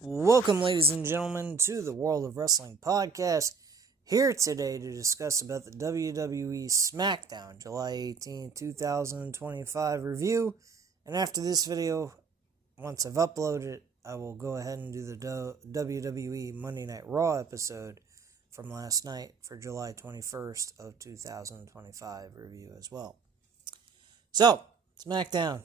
Welcome, ladies and gentlemen, to the World of Wrestling podcast. Here today to discuss about the WWE Smackdown July 18, 2025 review. And after this video, once I've uploaded it, I will go ahead and do the WWE Monday Night Raw episode from last night for July 21st of 2025 review as well. So, Smackdown.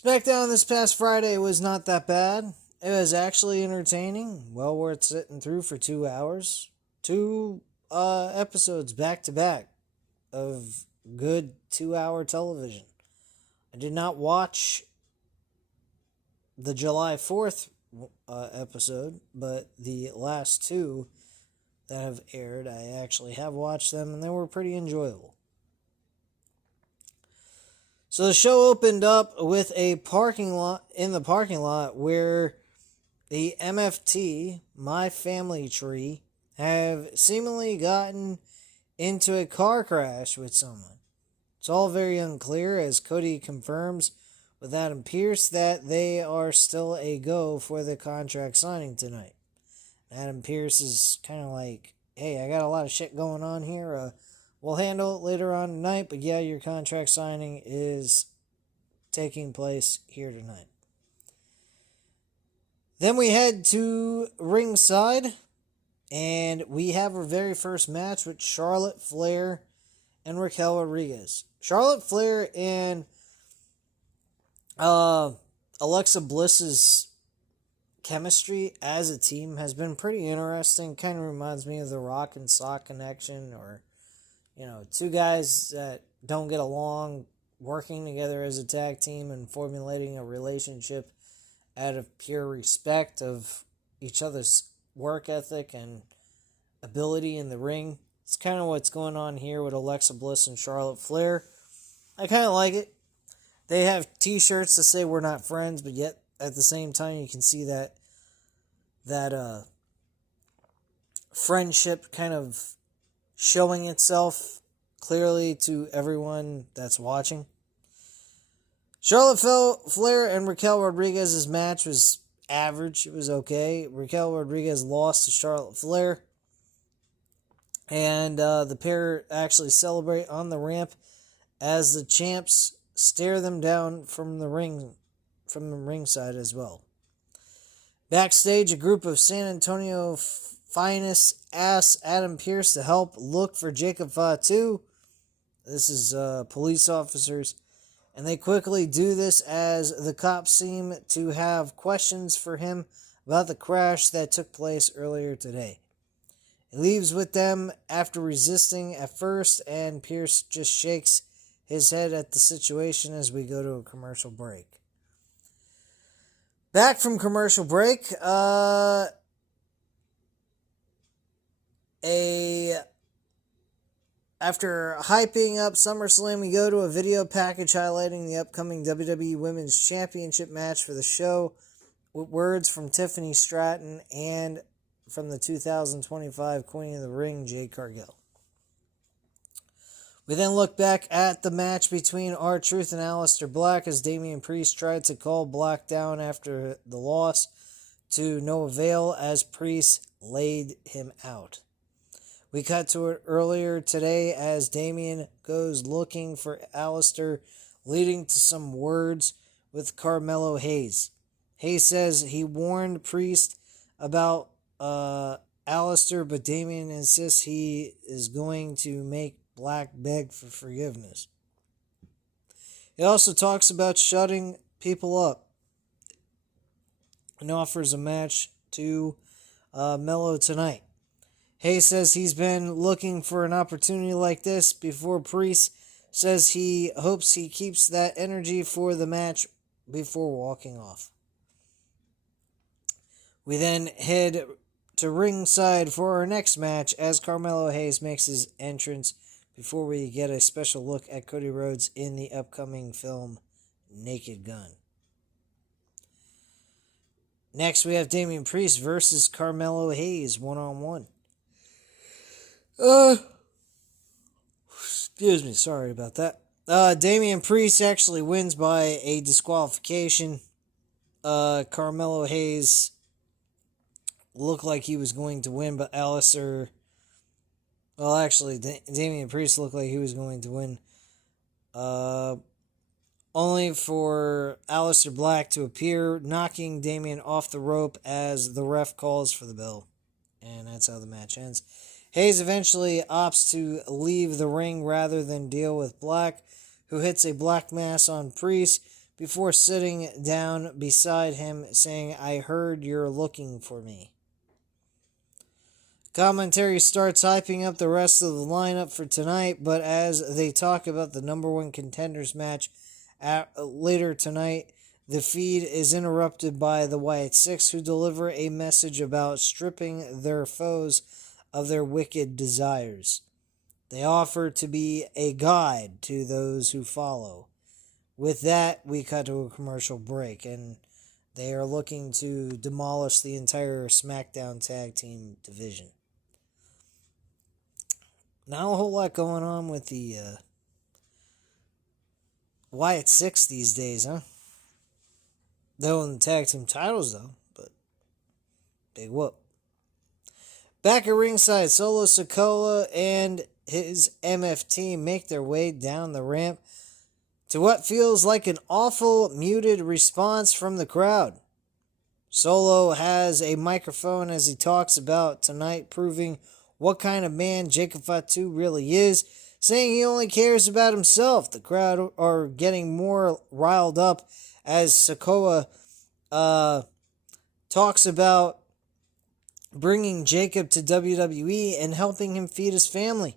Smackdown this past Friday was not that bad. It was actually entertaining. Well worth sitting through for 2 hours. Two episodes back to back of good 2-hour television. I did not watch the July 4th episode, but the last two that have aired, I actually have watched them, and they were pretty enjoyable. So the show opened up with a parking lot where the MFT, My Family Tree, have seemingly gotten into a car crash with someone. It's all very unclear as Cody confirms with Adam Pearce that they are still a go for the contract signing tonight. Adam Pearce is kind of like, hey, I got a lot of shit going on here. We'll handle it later on tonight, but yeah, your contract signing is taking place here tonight. Then we head to ringside, and we have our very first match with Charlotte Flair and Raquel Rodriguez. Charlotte Flair and Alexa Bliss's chemistry as a team has been pretty interesting. Kind of reminds me of the Rock and Sock connection, or two guys that don't get along working together as a tag team and formulating a relationship out of pure respect of each other's work ethic and ability in the ring. It's kind of what's going on here with Alexa Bliss and Charlotte Flair. I kind of like it. They have t-shirts that say we're not friends, but yet at the same time you can see that friendship kind of showing itself clearly to everyone that's watching. Charlotte Flair and Raquel Rodriguez's match was average. It was okay. Raquel Rodriguez lost to Charlotte Flair. And the pair actually celebrate on the ramp as the champs stare them down from the ringside as well. Backstage, a group of San Antonio finest asked Adam Pearce to help look for Jacob Fatu. This is police officers. And they quickly do this as the cops seem to have questions for him about the crash that took place earlier today. He leaves with them after resisting at first, and Pearce just shakes his head at the situation as we go to a commercial break. Back from commercial break, After hyping up SummerSlam, we go to a video package highlighting the upcoming WWE Women's Championship match for the show with words from Tiffany Stratton and from the 2025 Queen of the Ring, Jade Cargill. We then look back at the match between R-Truth and Aleister Black as Damian Priest tried to call Black down after the loss to no avail as Priest laid him out. We cut to it earlier today as Damian goes looking for Aleister, leading to some words with Carmelo Hayes. Hayes says he warned Priest about Aleister, but Damian insists he is going to make Black beg for forgiveness. He also talks about shutting people up and offers a match to Melo tonight. Hayes says he's been looking for an opportunity like this before. Priest says he hopes he keeps that energy for the match before walking off. We then head to ringside for our next match as Carmelo Hayes makes his entrance before we get a special look at Cody Rhodes in the upcoming film Naked Gun. Next, we have Damian Priest versus Carmelo Hayes one-on-one. Excuse me, sorry about that. Damian Priest actually wins by a disqualification Carmelo Hayes looked like he was going to win, but Alistair... Well, actually, Damian Priest looked like he was going to win. Only for Aleister Black to appear, knocking Damian off the rope as the ref calls for the bell. And that's how the match ends. Hayes eventually opts to leave the ring rather than deal with Black, who hits a black mass on Priest before sitting down beside him, saying, "I heard you're looking for me." Commentary starts hyping up the rest of the lineup for tonight, but as they talk about the number one contenders match later tonight, the feed is interrupted by the Wyatt Six, who deliver a message about stripping their foes of their wicked desires. They offer to be a guide to those who follow. With that, we cut to a commercial break, and they are looking to demolish the entire Smackdown tag team division. Not a whole lot going on with the Wyatt Six these days, huh? Though in the tag team titles, though, but big whoop. Back at ringside, Solo Sikoa and his MF team make their way down the ramp to what feels like an awful muted response from the crowd. Solo has a microphone as he talks about tonight, proving what kind of man Jacob Fatu really is, saying he only cares about himself. The crowd are getting more riled up as Sikoa talks about bringing Jacob to WWE and helping him feed his family,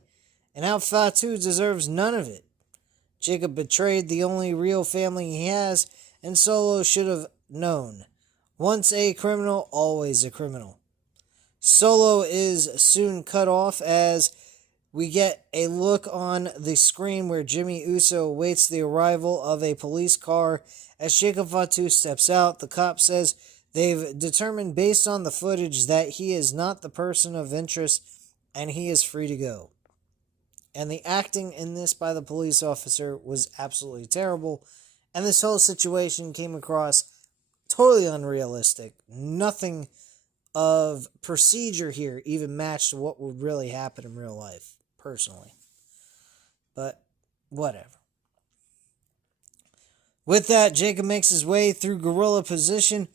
and how Fatu deserves none of it. Jacob betrayed the only real family he has, and Solo should have known. Once a criminal, always a criminal. Solo is soon cut off as we get a look on the screen where Jimmy Uso awaits the arrival of a police car. As Jacob Fatu steps out, the cop says they've determined based on the footage that he is not the person of interest and he is free to go. And the acting in this by the police officer was absolutely terrible, and this whole situation came across totally unrealistic. Nothing of procedure here even matched what would really happen in real life, personally. But whatever. With that, Jacob makes his way through gorilla position,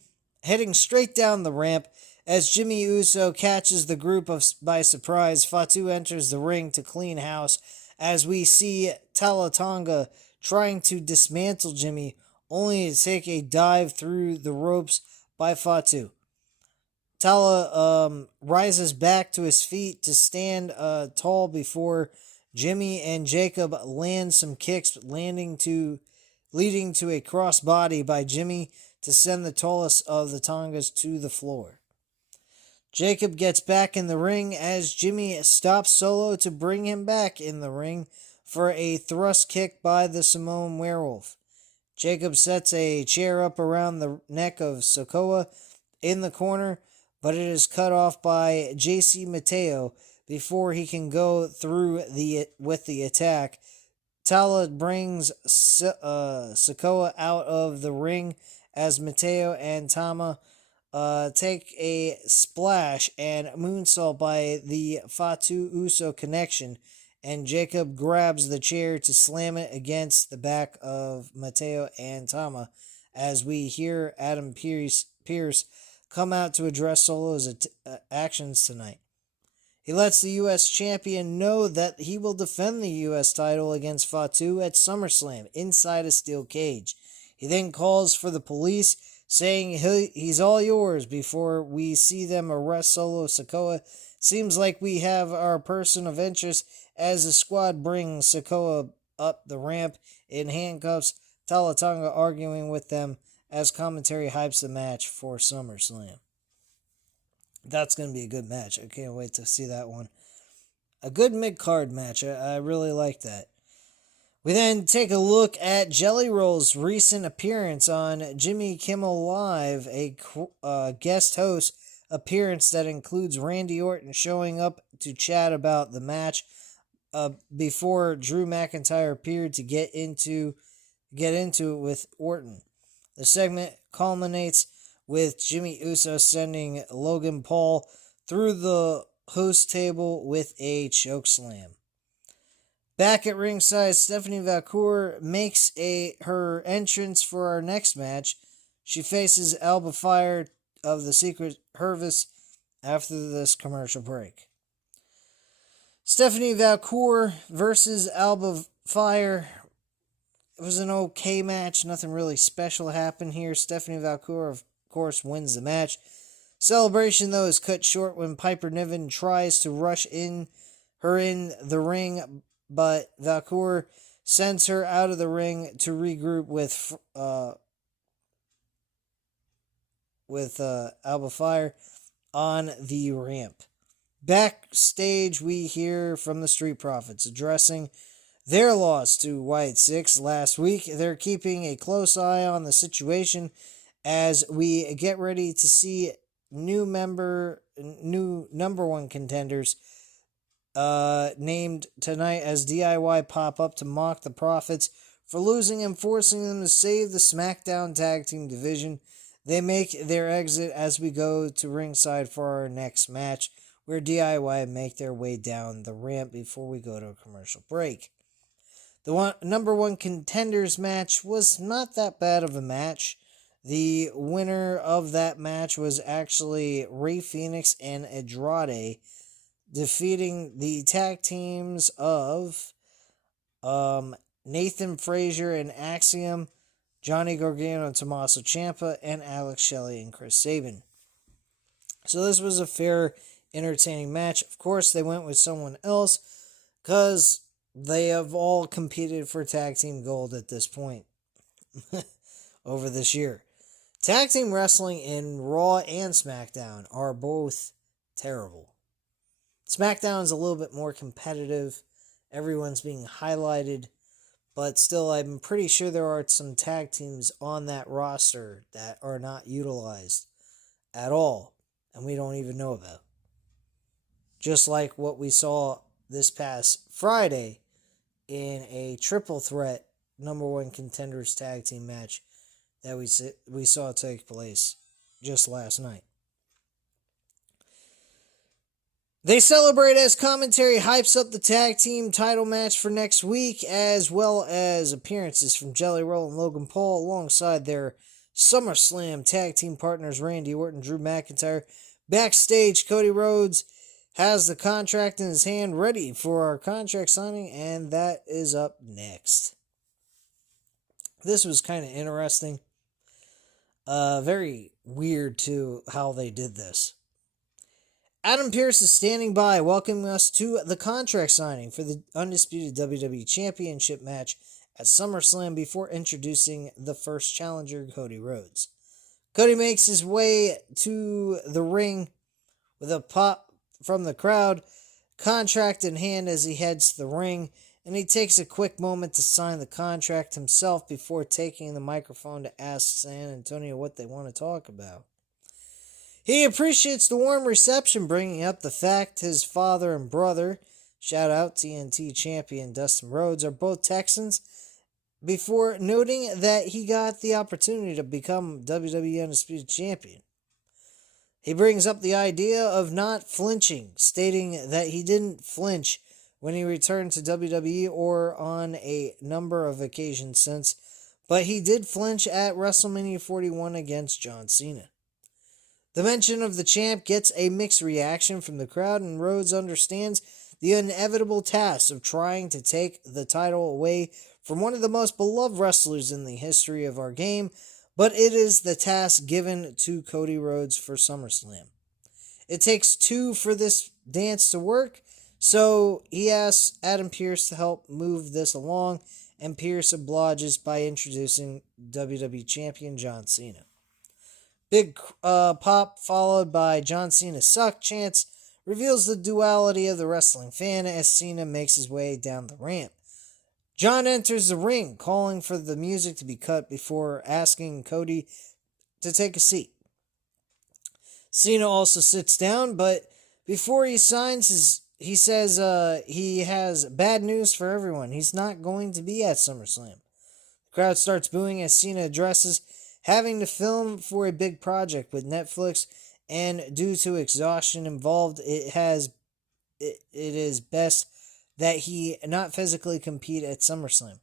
heading straight down the ramp. As Jimmy Uso catches the group by surprise, Fatu enters the ring to clean house as we see Tama Tonga trying to dismantle Jimmy, only to take a dive through the ropes by Fatu. Tala rises back to his feet to stand tall before Jimmy and Jacob land some kicks, leading to a crossbody by Jimmy to send the tallest of the Tongas to the floor. Jacob gets back in the ring as Jimmy stops Solo to bring him back in the ring for a thrust kick by the Samoan Werewolf. Jacob sets a chair up around the neck of Sikoa in the corner, but it is cut off by JC Mateo before he can go through with the attack. Tala brings Sikoa out of the ring as Mateo and Tama take a splash and moonsault by the Fatu Uso connection, and Jacob grabs the chair to slam it against the back of Mateo and Tama as we hear Adam Pearce come out to address Solo's actions tonight. He lets the U.S. champion know that he will defend the U.S. title against Fatu at SummerSlam inside a steel cage. He then calls for the police, saying he's all yours before we see them arrest Solo Sikoa. Seems like we have our person of interest as the squad brings Sikoa up the ramp in handcuffs, Tama Tonga arguing with them as commentary hypes the match for SummerSlam. That's going to be a good match. I can't wait to see that one. A good mid-card match. I really like that. We then take a look at Jelly Roll's recent appearance on Jimmy Kimmel Live, a guest host appearance that includes Randy Orton showing up to chat about the match before Drew McIntyre appeared to get into it with Orton. The segment culminates with Jimmy Uso sending Logan Paul through the host table with a chokeslam. Back at ringside, Stephanie Valcour makes her entrance for our next match. She faces Alba Fire of the Secret Service after this commercial break. Stephanie Valcour versus Alba Fire. It was an okay match. Nothing really special happened here. Stephanie Valcour, of course, wins the match. Celebration, though, is cut short when Piper Niven tries to rush her in the ring, but Valcour sends her out of the ring to regroup with Alba Fire on the ramp. Backstage, we hear from the Street Profits addressing their loss to White Six last week. They're keeping a close eye on the situation as we get ready to see new number one contenders named tonight as DIY pop up to mock the Profits for losing and forcing them to save the Smackdown Tag Team division. They make their exit as we go to ringside for our next match, where DIY make their way down the ramp before we go to a commercial break. The number one contenders match was not that bad of a match. The winner of that match was actually Rey Fenix and Andrade, defeating the tag teams of Nathan Frazier and Axiom, Johnny Gargano and Tommaso Ciampa, and Alex Shelley and Chris Sabin. So this was a fair, entertaining match. Of course, they went with someone else because they have all competed for tag team gold at this point over this year. Tag team wrestling in Raw and SmackDown are both terrible. SmackDown is a little bit more competitive. Everyone's being highlighted. But still, I'm pretty sure there are some tag teams on that roster that are not utilized at all. And we don't even know about. Just like what we saw this past Friday in a triple threat number one contenders tag team match that we saw take place just last night. They celebrate as commentary hypes up the tag team title match for next week, as well as appearances from Jelly Roll and Logan Paul alongside their SummerSlam tag team partners Randy Orton, Drew McIntyre. Backstage, Cody Rhodes has the contract in his hand ready for our contract signing, and that is up next. This was kind of interesting. Very weird, too, how they did this. Adam Pearce is standing by, welcoming us to the contract signing for the Undisputed WWE Championship match at SummerSlam before introducing the first challenger, Cody Rhodes. Cody makes his way to the ring with a pop from the crowd, contract in hand as he heads to the ring, and he takes a quick moment to sign the contract himself before taking the microphone to ask San Antonio what they want to talk about. He appreciates the warm reception, bringing up the fact his father and brother, shout out TNT champion Dustin Rhodes, are both Texans, before noting that he got the opportunity to become WWE Undisputed Champion. He brings up the idea of not flinching, stating that he didn't flinch when he returned to WWE or on a number of occasions since, but he did flinch at WrestleMania 41 against John Cena. The mention of the champ gets a mixed reaction from the crowd, and Rhodes understands the inevitable task of trying to take the title away from one of the most beloved wrestlers in the history of our game, but it is the task given to Cody Rhodes for SummerSlam. It takes two for this dance to work, so he asks Adam Pearce to help move this along, and Pearce obliges by introducing WWE Champion John Cena. Big pop followed by John Cena suck chants reveals the duality of the wrestling fan as Cena makes his way down the ramp. John enters the ring, calling for the music to be cut before asking Cody to take a seat. Cena also sits down, but before he signs, he says he has bad news for everyone. He's not going to be at SummerSlam. The crowd starts booing as Cena addresses having to film for a big project with Netflix, and due to exhaustion involved, it is best that he not physically compete at SummerSlam.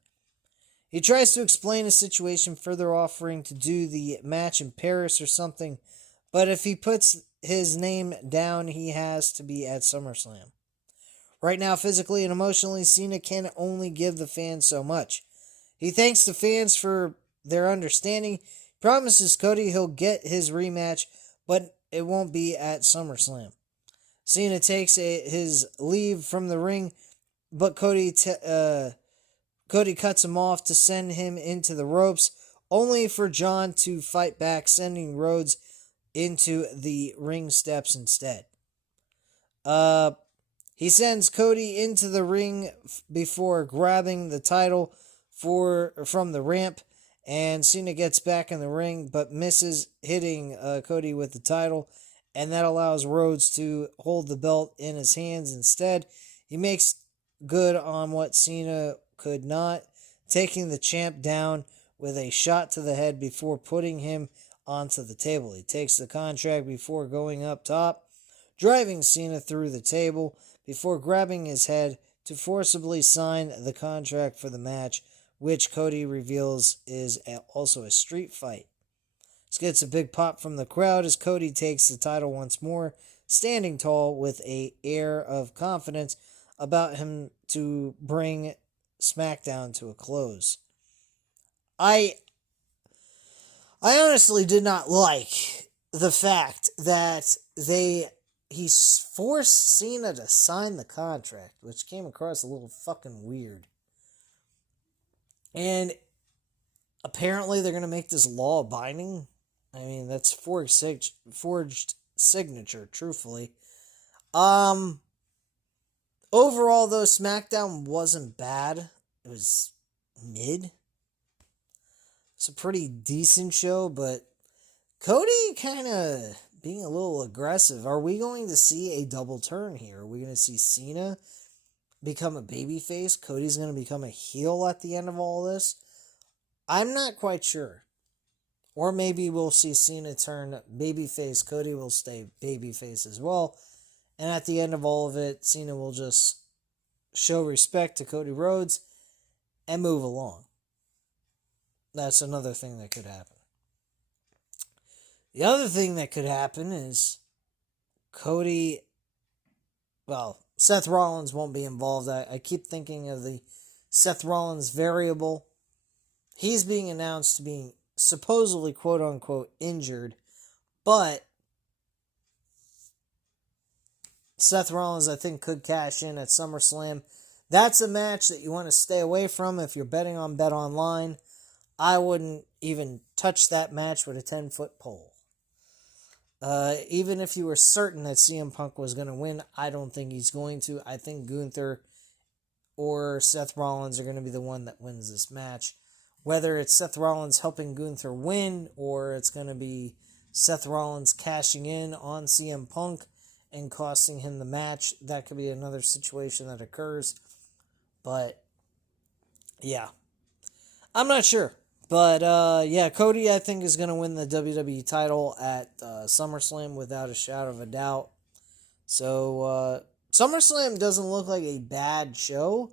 He tries to explain his situation, further offering to do the match in Paris or something, but if he puts his name down, he has to be at SummerSlam. Right now, physically and emotionally, Cena can only give the fans so much. He thanks the fans for their understanding, promises Cody he'll get his rematch, but it won't be at SummerSlam. Cena takes his leave from the ring, but Cody cuts him off to send him into the ropes, only for John to fight back, sending Rhodes into the ring steps instead. He sends Cody into the ring before grabbing the title from the ramp, and Cena gets back in the ring but misses hitting Cody with the title, and that allows Rhodes to hold the belt in his hands instead. He makes good on what Cena could not, taking the champ down with a shot to the head before putting him onto the table. He takes the contract before going up top, driving Cena through the table before grabbing his head to forcibly sign the contract for the match, which Cody reveals is also a street fight. This gets a big pop from the crowd as Cody takes the title once more, standing tall with an air of confidence about him to bring Smackdown to a close. I honestly did not like the fact that he forced Cena to sign the contract, which came across a little fucking weird. And apparently they're going to make this law binding. I mean, that's forged signature, truthfully. Overall, though, SmackDown wasn't bad. It was mid. It's a pretty decent show, but Cody kind of being a little aggressive. Are we going to see a double turn here? Are we going to see Cena become a babyface? Cody's going to become a heel at the end of all this? I'm not quite sure. Or maybe we'll see Cena turn babyface. Cody will stay babyface as well. And at the end of all of it, Cena will just show respect to Cody Rhodes and move along. That's another thing that could happen. The other thing that could happen is Seth Rollins won't be involved. I keep thinking of the Seth Rollins variable. He's being announced to being supposedly quote-unquote injured, but Seth Rollins, I think, could cash in at SummerSlam. That's a match that you want to stay away from if you're betting on Bet Online. I wouldn't even touch that match with a 10-foot pole. Even if you were certain that CM Punk was going to win, I don't think he's going to. I think Gunther or Seth Rollins are going to be the one that wins this match. Whether it's Seth Rollins helping Gunther win, or it's going to be Seth Rollins cashing in on CM Punk and costing him the match, that could be another situation that occurs. But, yeah. I'm not sure. But, Cody, I think, is going to win the WWE title at SummerSlam without a shadow of a doubt. So, SummerSlam doesn't look like a bad show.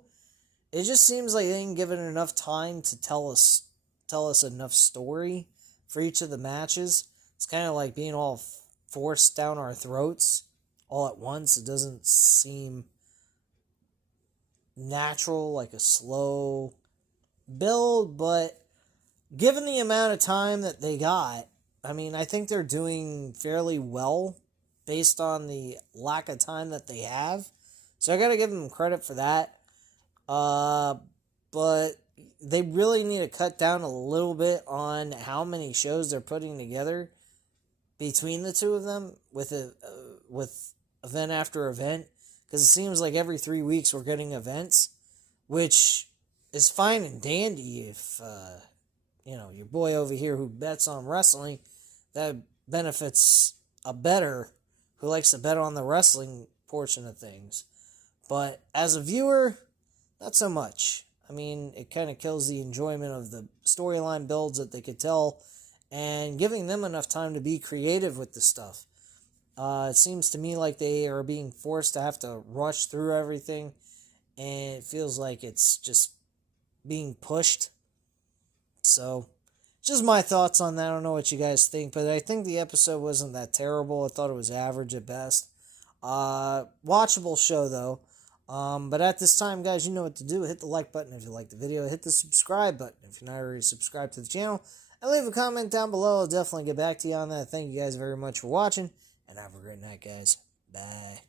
It just seems like they didn't give it enough time to tell us enough story for each of the matches. It's kind of like being all forced down our throats all at once. It doesn't seem natural, like a slow build, but given the amount of time that they got, I mean, I think they're doing fairly well based on the lack of time that they have. So I got to give them credit for that. But they really need to cut down a little bit on how many shows they're putting together between the two of them with event after event. Because it seems like every 3 weeks we're getting events, which is fine and dandy if, your boy over here who bets on wrestling, that benefits a bettor who likes to bet on the wrestling portion of things. But as a viewer, not so much. I mean, it kind of kills the enjoyment of the storyline builds that they could tell and giving them enough time to be creative with the stuff. It seems to me like they are being forced to have to rush through everything, and it feels like it's just being pushed. So, just my thoughts on that. I don't know what you guys think, but I think the episode wasn't that terrible. I thought it was average at best. Watchable show, though. But at this time, guys, you know what to do. Hit the like button if you like the video. Hit the subscribe button if you're not already subscribed to the channel. And leave a comment down below. I'll definitely get back to you on that. Thank you guys very much for watching. And have a great night, guys. Bye.